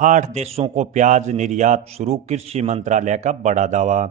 8 देशों को प्याज निर्यात शुरू, कृषि मंत्रालय का बड़ा दावा।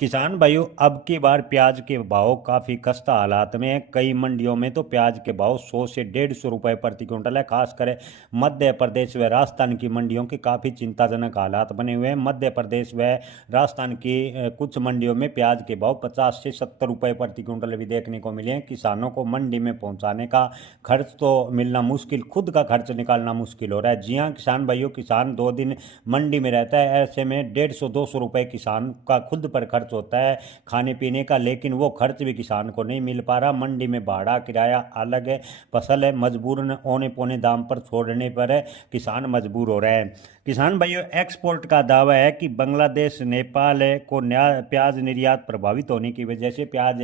किसान भाइयों, अब की बार प्याज के भाव काफ़ी खस्ता हालात में है। कई मंडियों में तो प्याज के भाव 100 से 150 रुपए प्रति क्विंटल है। खासकर मध्य प्रदेश व राजस्थान की मंडियों के काफ़ी चिंताजनक हालात बने हुए हैं। मध्य प्रदेश व राजस्थान की कुछ मंडियों में प्याज के भाव 50 से 70 रुपए प्रति क्विंटल भी देखने को मिले हैं। किसानों को मंडी में पहुंचाने का खर्च तो मिलना मुश्किल, खुद का खर्च निकालना मुश्किल हो रहा है। जी हाँ किसान भाइयों, किसान 2 दिन मंडी में रहता है, ऐसे में 150-200 रुपए किसान का खुद पर खर्च होता है खाने पीने का, लेकिन वो खर्च भी किसान को नहीं मिल पा रहा। मंडी में भाड़ा किराया अलग है, फसल है मजबूरन औने पौने दाम पर छोड़ने पर है किसान मजबूर हो रहे हैं। किसान भाइयों, एक्सपोर्ट का दावा है कि बांग्लादेश नेपाल को प्याज निर्यात प्रभावित होने की वजह से प्याज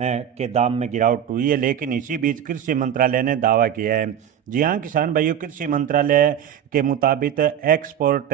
के दाम में गिरावट हुई है, लेकिन इसी बीच कृषि मंत्रालय ने दावा किया है। जी हाँ किसान भाइयों, कृषि मंत्रालय के मुताबिक एक्सपोर्ट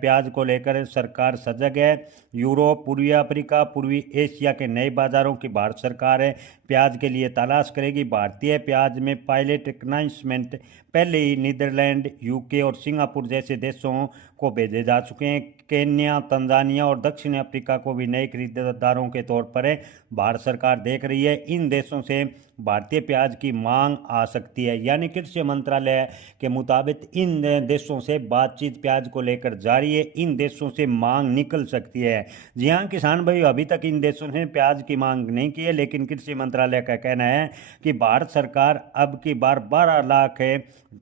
प्याज को लेकर सरकार सजग है। यूरोप, पूर्वी अफ्रीका, पूर्वी एशिया के नए बाजारों की भारत सरकार है प्याज के लिए तलाश करेगी। भारतीय प्याज में पायलट इक्विपमेंट पहले ही नीदरलैंड, यूके और सिंगापुर जैसे देशों को भेजे जा चुके हैं। केन्या, तंजानिया और दक्षिण अफ्रीका को भी नए खरीदारों के तौर पर है भारत सरकार देख रही है। इन देशों से भारतीय प्याज की मांग आ सकती है, यानी कृषि मंत्रालय के मुताबिक इन देशों से बातचीत प्याज को लेकर जारी है। इन देशों से मांग निकल सकती है। जी हाँ किसान भाई, अभी तक इन देशों ने प्याज की मांग नहीं की है, लेकिन कृषि मंत्रालय का कहना है कि भारत सरकार अब की बार 12 लाख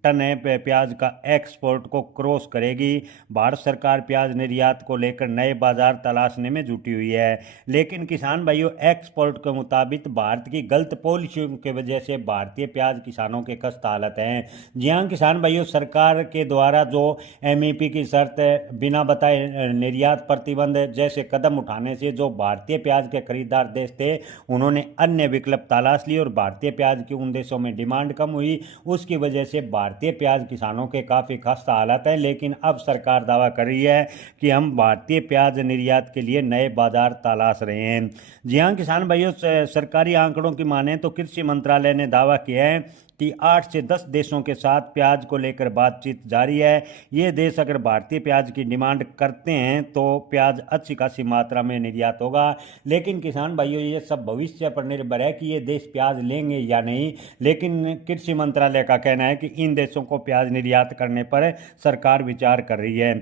टन प्याज का एक्सपोर्ट को क्रॉस करेगी। भारत सरकार प्याज निर्यात को लेकर नए बाजार तलाशने में जुटी हुई है, लेकिन किसान भाइयों एक्सपोर्ट के मुताबिक भारत की गलत पॉलिसियों की वजह से भारतीय प्याज किसानों के कष्ट हालत हैं। जी हाँ किसान भाइयों, सरकार के द्वारा जो एमईपी की शर्त बिना बताए निर्यात प्रतिबंध जैसे कदम उठाने से जो भारतीय प्याज के खरीदार देश थे उन्होंने अन्य विकल्प तलाश लिए और भारतीय प्याज की उन देशों में डिमांड कम हुई। उसकी वजह से भारतीय प्याज किसानों के काफ़ी खस्ता हालात है, लेकिन अब सरकार दावा कर रही है कि हम भारतीय प्याज निर्यात के लिए नए बाजार तलाश रहे हैं। जी हाँ किसान भाइयों, सरकारी आंकड़ों की माने तो कृषि मंत्रालय ने दावा किया है कि 8 से 10 देशों के साथ प्याज को लेकर बातचीत जारी है। ये देश अगर भारतीय प्याज की डिमांड करते हैं तो प्याज अच्छी खासी मात्रा में निर्यात होगा, लेकिन किसान भाइयों ये सब भविष्य पर निर्भर है कि ये देश प्याज लेंगे या नहीं। लेकिन कृषि मंत्रालय का कहना है कि इन देशों को प्याज निर्यात करने पर सरकार विचार कर रही है।